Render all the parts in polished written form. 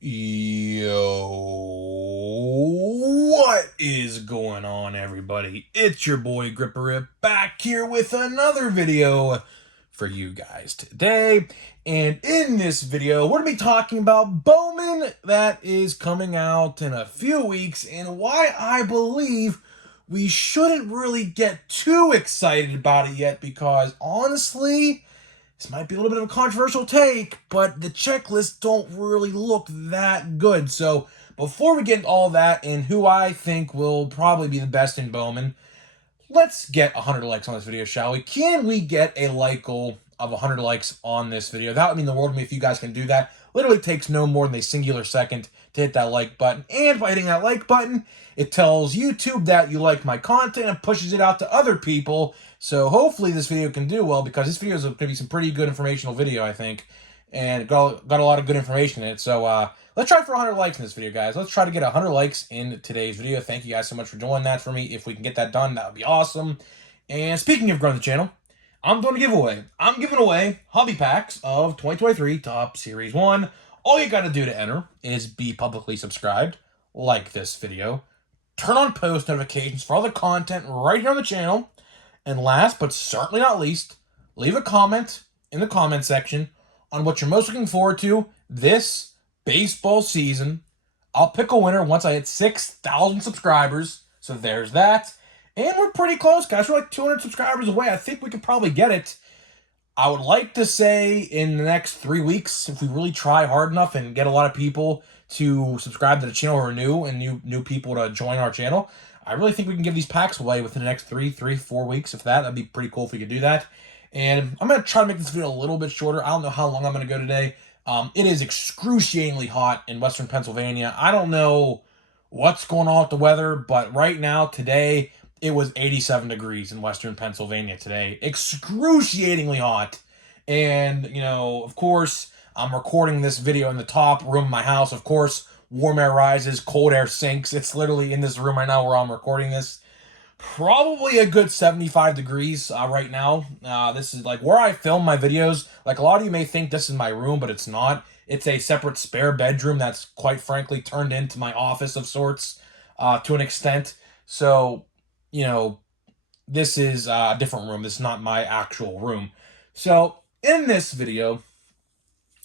Yo, what is going on, everybody? It's your boy Gripper back here with another video for you guys today. And in this video, we're going to be talking about Bowman that is coming out in a few weeks and why I believe we shouldn't really get too excited about it yet because honestly, this might be a little bit of a controversial take, but the checklists don't really look that good. So before we get into all that and who I think will probably be the best in Bowman, let's get 100 likes on this video, shall we? Can we get a like goal of 100 likes on this video? That would mean the world to me if you guys can do that. Literally takes no more than a singular second to hit that like button. And by hitting that like button, it tells YouTube that you like my content and pushes it out to other people. So hopefully this video can do well because this video is going to be some pretty good informational video, I think. And got a lot of good information in it. So let's try for 100 likes in this video, guys. Let's try to get 100 likes in today's video. Thank you guys so much for doing that for me. If we can get that done, that would be awesome. And speaking of growing the channel, I'm doing a giveaway. I'm giving away hobby packs of 2023 Top Series 1. All you got to do to enter is be publicly subscribed, like this video, turn on post notifications for all the content right here on the channel, and last but certainly not least, leave a comment in the comment section on what you're most looking forward to this baseball season. I'll pick a winner once I hit 6,000 subscribers, so there's that. And we're pretty close, guys. We're like 200 subscribers away. I think we could probably get it. I would like to say in the next 3 weeks, if we really try hard enough and get a lot of people to subscribe to the channel who are new and new people to join our channel, I really think we can give these packs away within the next 4 weeks. If that'd be pretty cool if we could do that. And I'm going to try to make this video a little bit shorter. I don't know how long I'm going to go today. It is excruciatingly hot in Western Pennsylvania. I don't know what's going on with the weather, but right now, today, it was 87 degrees in Western Pennsylvania today. Excruciatingly hot. And, you know, of course, I'm recording this video in the top room of my house. Of course, warm air rises, cold air sinks. It's literally in this room right now where I'm recording this. Probably a good 75 degrees right now. This is like where I film my videos. Like a lot of you may think this is my room, but it's not. It's a separate spare bedroom that's quite frankly turned into my office of sorts to an extent. So, you know, this is a different room. This is not my actual room. So in this video,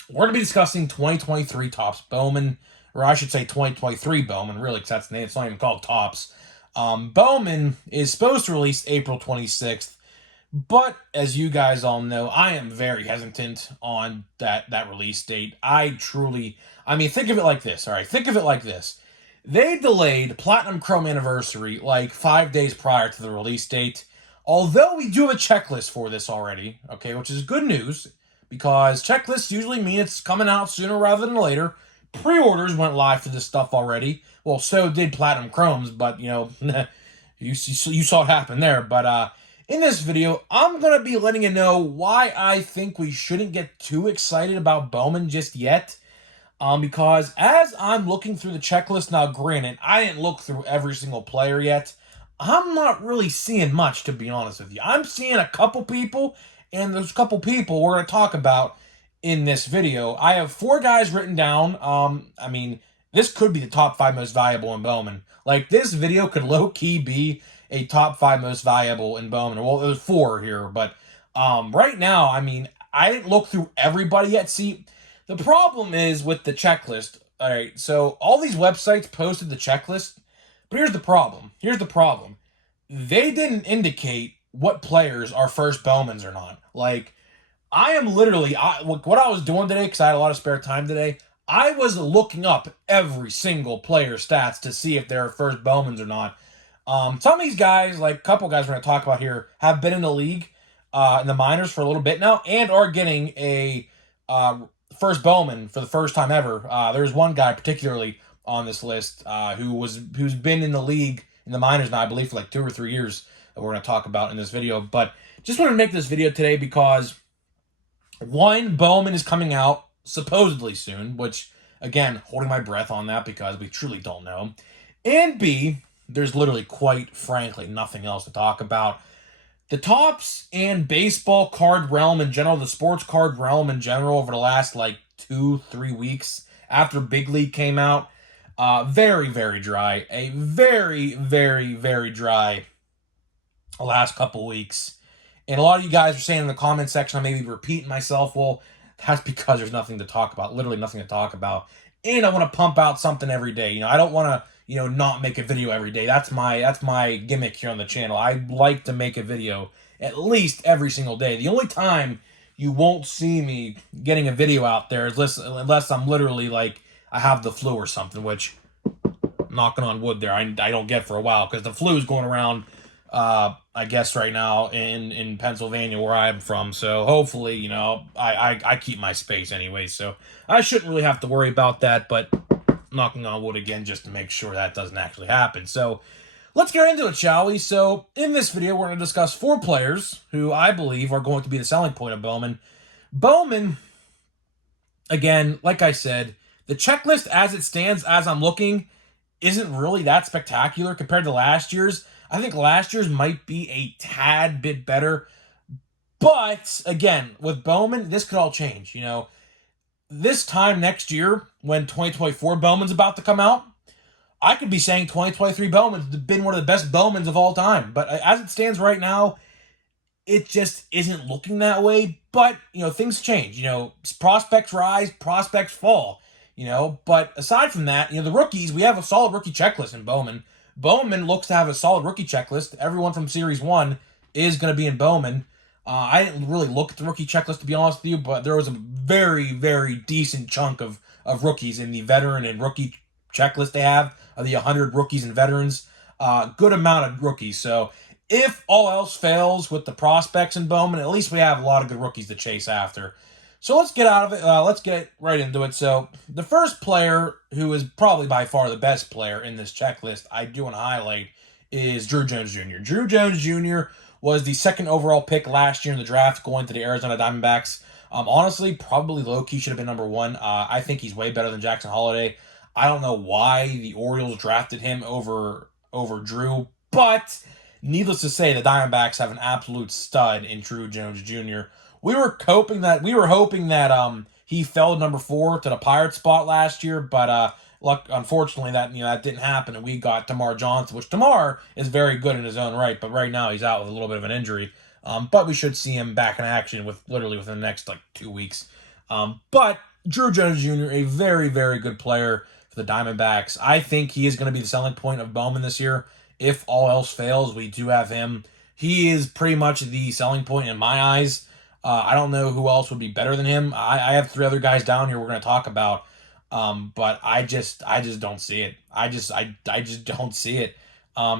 we're going to be discussing 2023 Topps Bowman, or I should say 2023 Bowman, really, because that's the name. It's not even called Topps. Bowman is supposed to release April 26th, but as you guys all know, I am very hesitant on that release date. I mean, think of it like this, all right? Think of it like this. They delayed Platinum Chrome Anniversary like 5 days prior to the release date, although we do have a checklist for this already, okay, which is good news, because checklists usually mean it's coming out sooner rather than later. Pre-orders went live for this stuff already. Well, so did Platinum Chromes, but, you know, you saw it happen there. But in this video, I'm going to be letting you know why I think we shouldn't get too excited about Bowman just yet. Because as I'm looking through the checklist, now granted, I didn't look through every single player yet. I'm not really seeing much, to be honest with you. I'm seeing a couple people, and there's a couple people we're going to talk about in this video. I have 4 guys written down. I mean, this could be the top 5 most valuable in Bowman. Like, this video could low-key be a top 5 most valuable in Bowman. Well, there's 4 here, but right now, I mean, I didn't look through everybody yet. See, the problem is with the checklist. All right, so all these websites posted the checklist, but here's the problem. They didn't indicate what players are first Bowmans or not. Like, I am literally, what I was doing today, because I had a lot of spare time today, I was looking up every single player's stats to see if they're first Bowmans or not. Some of these guys, like a couple guys we're going to talk about here, have been in the league, in the minors for a little bit now, and are getting a first Bowman for the first time ever. There's one guy particularly on this list who's been in the league in the minors now, I believe, for like 2 or 3 years that we're going to talk about in this video. But just want to make this video today because, one, Bowman is coming out supposedly soon, which, again, holding my breath on that because we truly don't know. And B, there's literally, quite frankly, nothing else to talk about. The Topps and baseball card realm in general, the sports card realm in general over the last, like, 2-3 weeks after Big League came out. Very, very dry. A very, very, very dry last couple weeks. And a lot of you guys are saying in the comment section, I may be repeating myself. Well, that's because there's nothing to talk about. Literally nothing to talk about. And I want to pump out something every day. I don't want to, not make a video every day. That's my gimmick here on the channel. I like to make a video at least every single day. The only time you won't see me getting a video out there is unless I'm literally like I have the flu or something, which, knocking on wood there, I don't get for a while, because the flu is going around, I guess right now in Pennsylvania, where I'm from. So hopefully, I keep my space anyway, so I shouldn't really have to worry about that, but knocking on wood again just to make sure that doesn't actually happen. So let's get into it, shall we? So in this video, we're going to discuss 4 players who I believe are going to be the selling point of Bowman. Bowman, again, like I said, the checklist as it stands, as I'm looking, isn't really that spectacular compared to last year's. I think last year's might be a tad bit better. But, again, with Bowman, this could all change. This time next year, when 2024 Bowman's about to come out, I could be saying 2023 Bowman's been one of the best Bowmans of all time. But as it stands right now, it just isn't looking that way. But, things change. Prospects rise, prospects fall. But aside from that, the rookies, we have a solid rookie checklist in Bowman. Bowman looks to have a solid rookie checklist. Everyone from Series 1 is going to be in Bowman. I didn't really look at the rookie checklist, to be honest with you, but there was a very, very decent chunk of rookies in the veteran and rookie checklist they have, of the 100 rookies and veterans. Good amount of rookies. So if all else fails with the prospects in Bowman, at least we have a lot of good rookies to chase after. So let's get out of it. Let's get right into it. So the first player, who is probably by far the best player in this checklist, I do want to highlight, is Drew Jones Jr. Drew Jones Jr. was the second overall pick last year in the draft, going to the Arizona Diamondbacks. Honestly, probably low-key should have been number 1. I think he's way better than Jackson Holliday. I don't know why the Orioles drafted him over Drew, but needless to say, the Diamondbacks have an absolute stud in Drew Jones Jr. We were hoping that he fell to number 4 to the Pirates spot last year, but unfortunately that didn't happen, and we got Tamar Johnson, which Tamar is very good in his own right, but right now he's out with a little bit of an injury. But we should see him back in action within the next 2 weeks. But Drew Jones Jr., a very, very good player for the Diamondbacks. I think he is going to be the selling point of Bowman this year. If all else fails, we do have him. He is pretty much the selling point in my eyes. I don't know who else would be better than him. I have 3 other guys down here we're going to talk about, but I just don't see it. I just don't see it.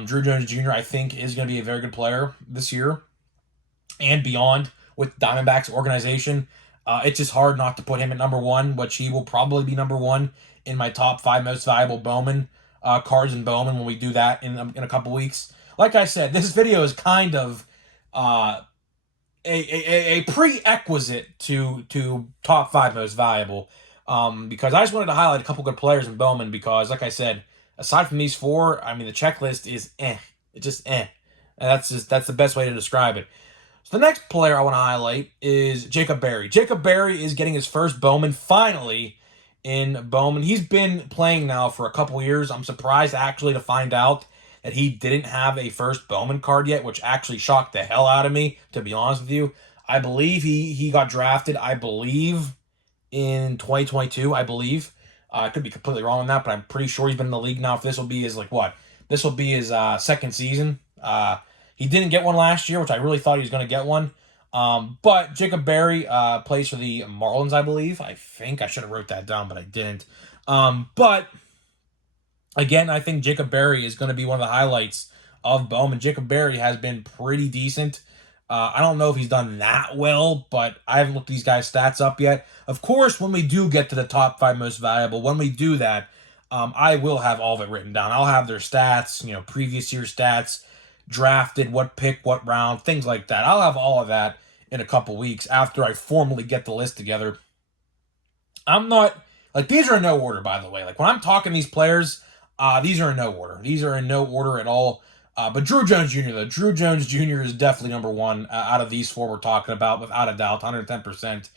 Drew Jones Jr., I think, is going to be a very good player this year and beyond with Diamondbacks organization. It's just hard not to put him at number 1, which he will probably be number 1 in my top 5 most valuable Bowman cards in Bowman when we do that in a couple weeks. Like I said, this video is kind of a prerequisite to top 5 most valuable, because I just wanted to highlight a couple good players in Bowman, because like I said, aside from these 4, I mean, the checklist is it's just and that's the best way to describe it. So the next player I want to highlight is Jacob Berry. Jacob Berry is getting his first Bowman finally in Bowman. He's been playing now for a couple years. I'm surprised actually to find out that he didn't have a first Bowman card yet, which actually shocked the hell out of me, to be honest with you. I believe he got drafted, I believe, in 2022, I believe. I could be completely wrong on that, but I'm pretty sure he's been in the league now. If this will be his, this will be his second season. He didn't get one last year, which I really thought he was going to get one. But Jacob Berry plays for the Marlins, I believe. I think I should have wrote that down, but I didn't. But again, I think Jacob Berry is going to be one of the highlights of Bowman. Jacob Berry has been pretty decent. I don't know if he's done that well, but I haven't looked these guys' stats up yet. Of course, when we do get to the top 5 most valuable, when we do that, I will have all of it written down. I'll have their stats, previous year stats, drafted, what pick, what round, things like that. I'll have all of that in a couple weeks after I formally get the list together. I'm not, these are in no order, by the way. When I'm talking these players, these are in no order. These are in no order at all. But Drew Jones Jr., though, Drew Jones Jr. is definitely number 1 out of these 4 we're talking about, without a doubt, 110%.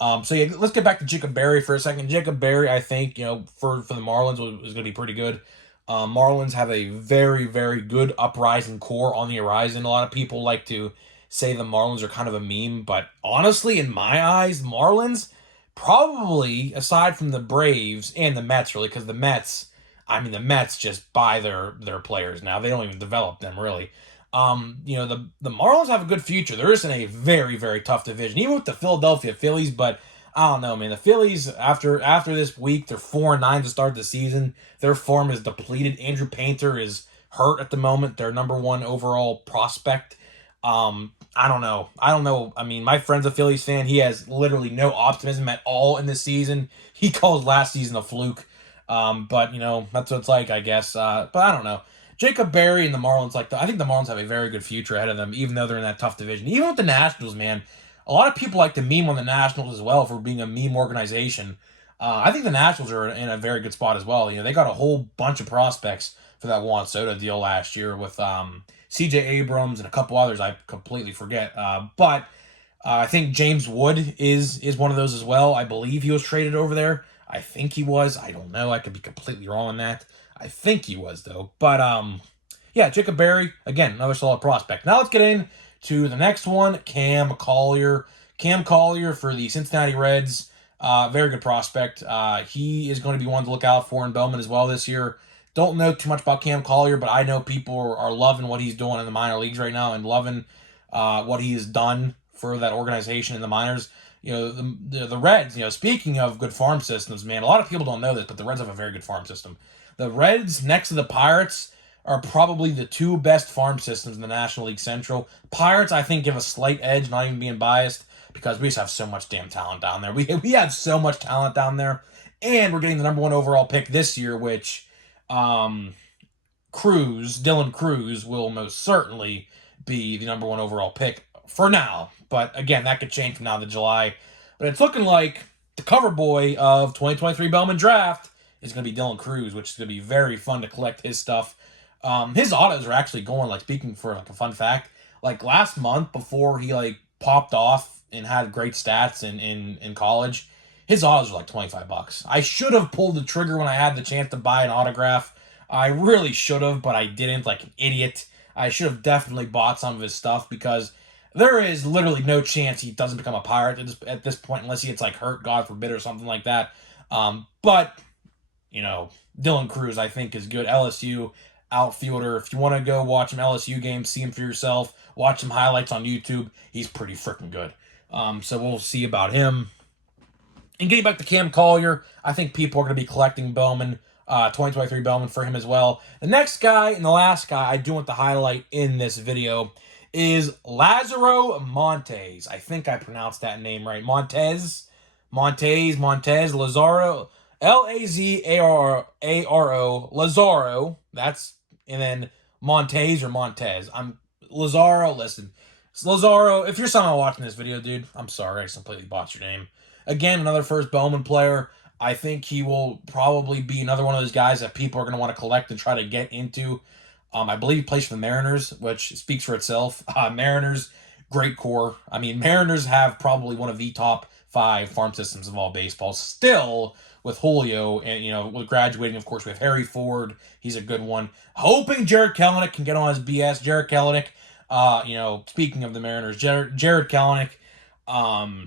So yeah, let's get back to Jacob Berry for a second. Jacob Berry, I think, for the Marlins was going to be pretty good. Marlins have a very, very good uprising core on the horizon. A lot of people like to say the Marlins are kind of a meme, but honestly, in my eyes, Marlins probably, aside from the Braves and the Mets, really, because the Mets just buy their players now. They don't even develop them really. The Marlins have a good future. They're just in a very, very tough division, even with the Philadelphia Phillies. But I don't know, man. The Phillies, after this week, they're 4-9 to start the season. Their form is depleted. Andrew Painter is hurt at the moment. Their number one overall prospect. I don't know. I don't know. I mean, my friend's a Phillies fan. He has literally no optimism at all in this season. He calls last season a fluke. But that's what it's like, I guess. But I don't know. Jacob Berry and the Marlins, I think the Marlins have a very good future ahead of them, even though they're in that tough division. Even with the Nationals, man, a lot of people like to meme on the Nationals as well for being a meme organization. I think the Nationals are in a very good spot as well. They got a whole bunch of prospects for that Juan Soto deal last year with C.J. Abrams and a couple others I completely forget. But I think James Wood is one of those as well. I believe he was traded over there. I think he was. I don't know. I could be completely wrong on that. I think he was though. But yeah, Jacob Berry, again, another solid prospect. Now let's get into the next one, Cam Collier. Cam Collier for the Cincinnati Reds. Very good prospect. He is going to be one to look out for in Bowman as well this year. Don't know too much about Cam Collier, but I know people are loving what he's doing in the minor leagues right now and loving what he has done for that organization in the minors. The Reds, speaking of good farm systems, man, a lot of people don't know this, but the Reds have a very good farm system. The Reds, next to the Pirates, are probably the two best farm systems in the National League Central. Pirates, I think, give a slight edge, not even being biased, because we just have so much damn talent down there. We have so much talent down there, and we're getting the number one overall pick this year, which Dylan Cruz will most certainly be the number one overall pick for now. But again, that could change from now to July. But it's looking like the cover boy of 2023 Bowman Draft is going to be Dylan Cruz, which is going to be very fun to collect his stuff. His autos are actually going, speaking for a fun fact, last month before he popped off and had great stats in college, his autos were $25. I should have pulled the trigger when I had the chance to buy an autograph. I really should have, but I didn't, like an idiot. I should have definitely bought some of his stuff because there is literally no chance he doesn't become a Pirate at this point unless he gets hurt, God forbid, or something like that. But Dylan Cruz, I think, is good. LSU outfielder. If you want to go watch some LSU games, see him for yourself, watch some highlights on YouTube, he's pretty freaking good. So we'll see about him. And getting back to Cam Collier, I think people are going to be collecting Bowman, 2023 Bowman for him as well. The next guy and the last guy I do want to highlight in this video is Lazaro Montes. I think I pronounced that name right. Lazaro, Lazaro, Lazaro. And then Montes or Montez. Lazaro, listen. Lazaro, if you're somehow watching this video, dude, I'm sorry, I completely botched your name. Again, another first Bowman player. I think he will probably be another one of those guys that people are going to want to collect and try to get into. I believe he plays for the Mariners, which speaks for itself. Mariners, great core. I mean, Mariners have probably one of the top 5 farm systems of all baseball. Still, with Julio, and with graduating, of course, we have Harry Ford. He's a good one. Hoping Jared Kelenic can get on his BS. Jared Kelenic, speaking of the Mariners, Jared Kelenic, a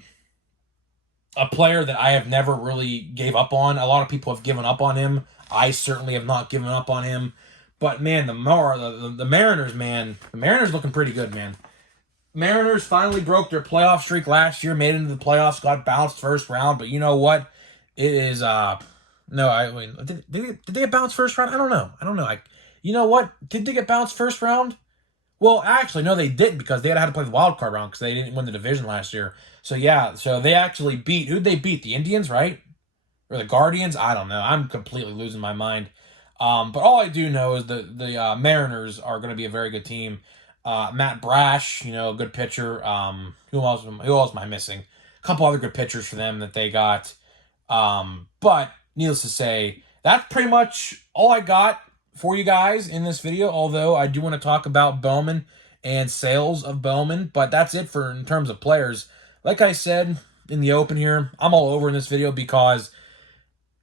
player that I have never really gave up on. A lot of people have given up on him. I certainly have not given up on him. But, man, the Mariners, man, the Mariners looking pretty good, man. Mariners finally broke their playoff streak last year, made it into the playoffs, got bounced first round. But you know what? It is, no, I mean, did they get bounced first round? I don't know. You know what? Did they get bounced first round? Well, actually, no, they didn't because they had to play the wild card round because they didn't win the division last year. So, yeah, so they actually beat, who'd they beat? The Indians, right? Or the Guardians? I don't know. I'm completely losing my mind. But all I do know is the Mariners are going to be a very good team. Matt Brash, a good pitcher. Who else am I missing? A couple other good pitchers for them that they got. But needless to say, that's pretty much all I got for you guys in this video. Although I do want to talk about Bowman and sales of Bowman, but that's it in terms of players. Like I said, in the open here. I'm all over in this video because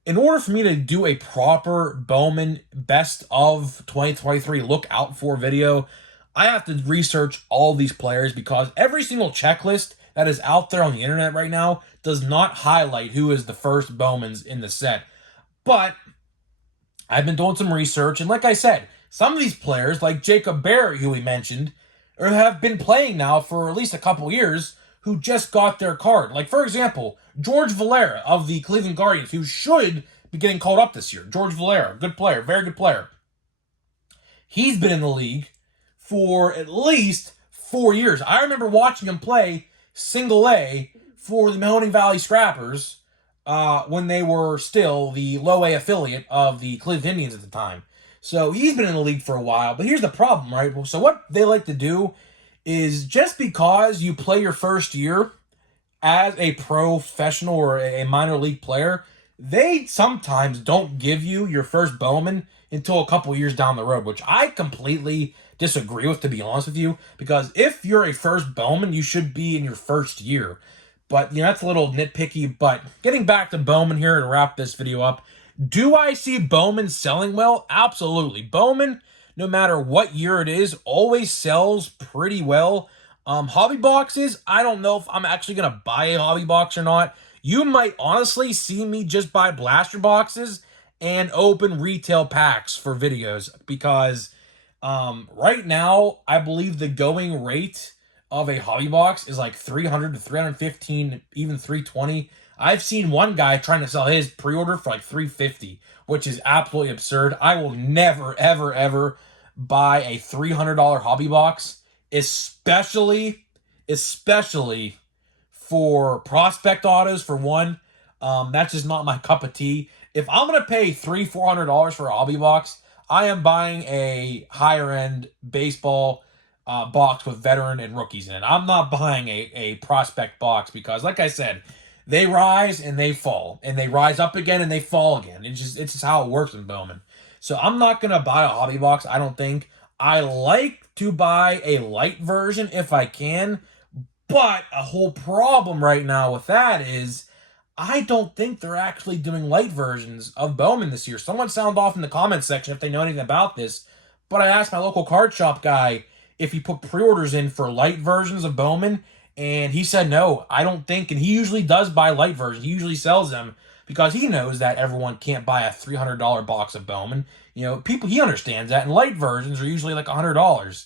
in order for me to do a proper Bowman best of 2023 look out for video, I have to research all these players because every single checklist that is out there on the internet right now does not highlight who is the first Bowmans in the set. But I've been doing some research, and like I said, some of these players, like Jacob Berry, who we mentioned, or have been playing now for at least a couple years, who just got their card. Like, for example, George Valera of the Cleveland Guardians, who should be getting called up this year. George Valera, good player, very good player. He's been in the league for at least 4 years. I remember watching him play single A for the Mahoning Valley Scrappers when they were still the low A affiliate of the Cleveland Indians at the time. So he's been in the league for a while. But here's the problem, right? So what they like to do is just because you play your first year as a professional or a minor league player, they sometimes don't give you your first Bowman until a couple years down the road, which I completely disagree with, to be honest with you, because if you're a first Bowman, you should be in your first year. But, you know, that's a little nitpicky. But getting back to Bowman here to wrap this video up, do I see Bowman selling well? Absolutely. Bowman, no matter what year it is, always sells pretty well. Hobby boxes, I don't know if I'm actually going to buy a hobby box or not. You might honestly see me just buy blaster boxes and open retail packs for videos because right now, I believe the going rate of a hobby box is like 300 to 315, even 320. I've seen one guy trying to sell his pre-order for like 350, which is absolutely absurd. I will never, ever, ever buy a $300 hobby box, especially for prospect autos, for one. That's just not my cup of tea. If I'm going to pay $300-400 for a hobby box, I am buying a higher-end baseball box with veteran and rookies in it. I'm not buying a prospect box because, like I said, they rise and they fall, and they rise up again and they fall again. It's just how it works in Bowman. So I'm not going to buy a hobby box, I don't think. I like to buy a light version if I can, but a whole problem right now with that is I don't think they're actually doing light versions of Bowman this year. Someone sound off in the comments section if they know anything about this. But I asked my local card shop guy if he put pre-orders in for light versions of Bowman, and he said no, I don't think. And he usually does buy light versions. He usually sells them because he knows that everyone can't buy a $300 box of Bowman. You know, he understands that, and light versions are usually like $100.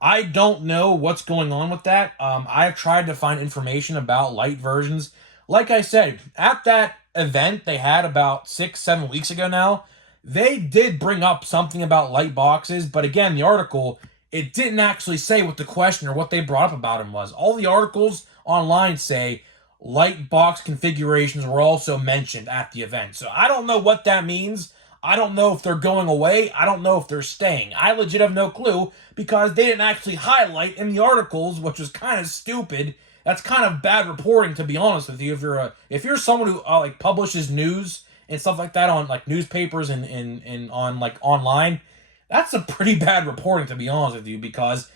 I don't know what's going on with that. I've tried to find information about light versions. Like I said, at that event they had about 6-7 weeks ago now, they did bring up something about light boxes, but again, the article, it didn't actually say what the question or what they brought up about him was. All the articles online say light box configurations were also mentioned at the event. So I don't know what that means. I don't know if they're going away. I don't know if they're staying. I legit have no clue because they didn't actually highlight in the articles, which was kind of stupid. That's kind of bad reporting, to be honest with you. If you're someone who like publishes news and stuff like that on like newspapers and on like online, that's a pretty bad reporting, to be honest with you, because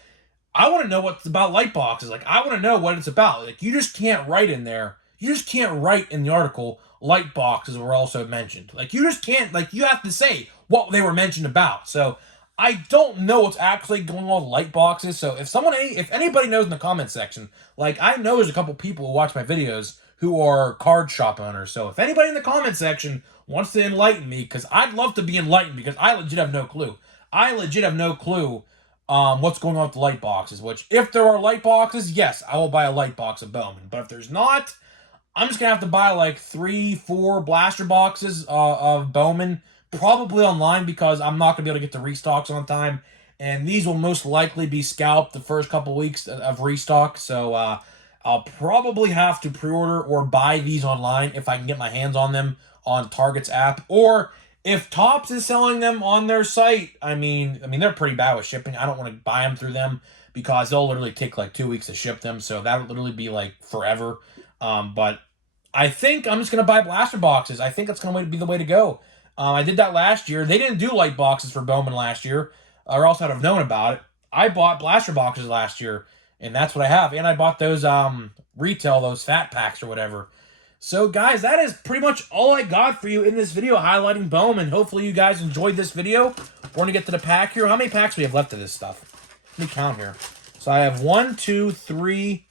I want to know what's about light boxes. Like, I want to know what it's about. Like, you just can't write in there. You just can't write in the article light boxes were also mentioned. Like, you just can't, like, you have to say what they were mentioned about. So I don't know what's actually going on with light boxes. So if anybody knows in the comment section, like, I know there's a couple people who watch my videos who are card shop owners. So if anybody in the comment section wants to enlighten me, because I'd love to be enlightened, because I legit have no clue. I legit have no clue what's going on with the light boxes, which if there are light boxes, yes, I will buy a light box of Bowman. But if there's not, I'm just going to have to buy like 3-4 blaster boxes of Bowman, probably online, because I'm not going to be able to get the restocks on time. And these will most likely be scalped the first couple weeks of restock. So I'll probably have to pre-order or buy these online if I can get my hands on them on Target's app. Or if Topps is selling them on their site, I mean they're pretty bad with shipping. I don't want to buy them through them because they'll literally take like 2 weeks to ship them. So that would literally be like forever. But I think I'm just going to buy blaster boxes. I think that's going to be the way to go. I did that last year. They didn't do light boxes for Bowman last year, or else I'd have known about it. I bought blaster boxes last year, And that's what I have. And I bought those retail, those fat packs or whatever. So, guys, that is pretty much all I got for you in this video highlighting Bowman. Hopefully, you guys enjoyed this video. We're going to get to the pack here. How many packs do we have left of this stuff? Let me count here. So, I have 1, 2, 3.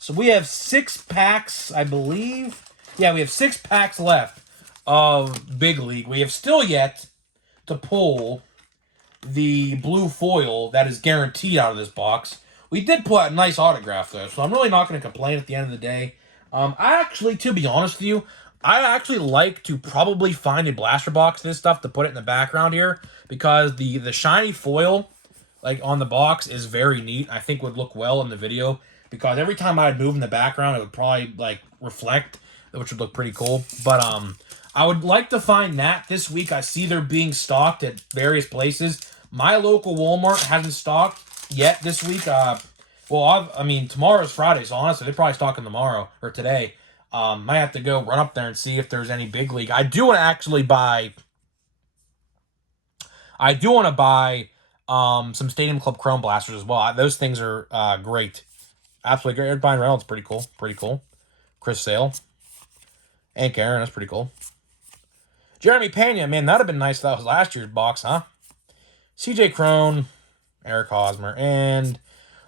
So, we have 6 packs, I believe. Yeah, we have 6 packs left of Big League. We have still yet to pull the blue foil that is guaranteed out of this box. We did pull out a nice autograph, though, so I'm really not going to complain at the end of the day. I actually, to be honest with you, I actually like to probably find a blaster box of this stuff to put it in the background here, because the shiny foil, like, on the box is very neat. I think would look well in the video, because every time I'd move in the background, it would probably, like, reflect, which would look pretty cool. But, I would like to find that this week. I see they're being stocked at various places. My local Walmart hasn't stocked yet this week. Well, I mean, tomorrow's Friday, so honestly, they're probably stocking tomorrow or today. Might have to go run up there and see if there's any Big League. I do want to actually buy. I do want to buy some Stadium Club Chrome Blasters as well. Those things are great, absolutely great. Ryan Reynolds, pretty cool, pretty cool. Chris Sale, Hank Aaron, that's pretty cool. Jeremy Pena, man, that'd have been nice if that was last year's box, huh? CJ Crone, Eric Hosmer, and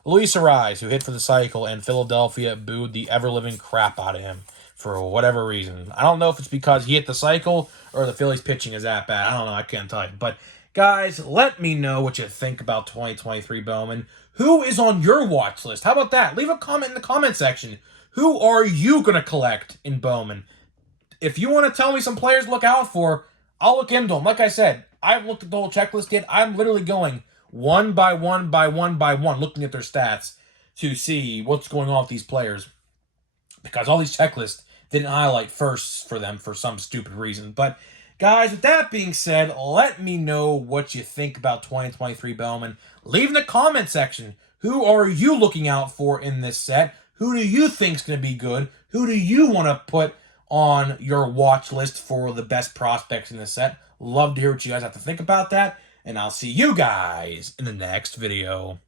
Luis Arise, who hit for the cycle, and Philadelphia booed the ever-living crap out of him for whatever reason. I don't know if it's because he hit the cycle or the Phillies pitching is that bad. I don't know. I can't tell you. But, guys, let me know what you think about 2023 Bowman. Who is on your watch list? How about that? Leave a comment in the comment section. Who are you going to collect in Bowman? If you want to tell me some players to look out for, I'll look into them. Like I said, I haven't looked at the whole checklist yet. I'm literally going one by one by one by one, looking at their stats to see what's going on with these players. Because all these checklists didn't highlight firsts for them for some stupid reason. But, guys, with that being said, let me know what you think about 2023 Bowman. Leave in the comment section. Who are you looking out for in this set? Who do you think is going to be good? Who do you want to put on your watch list for the best prospects in this set? Love to hear what you guys have to think about that. And I'll see you guys in the next video.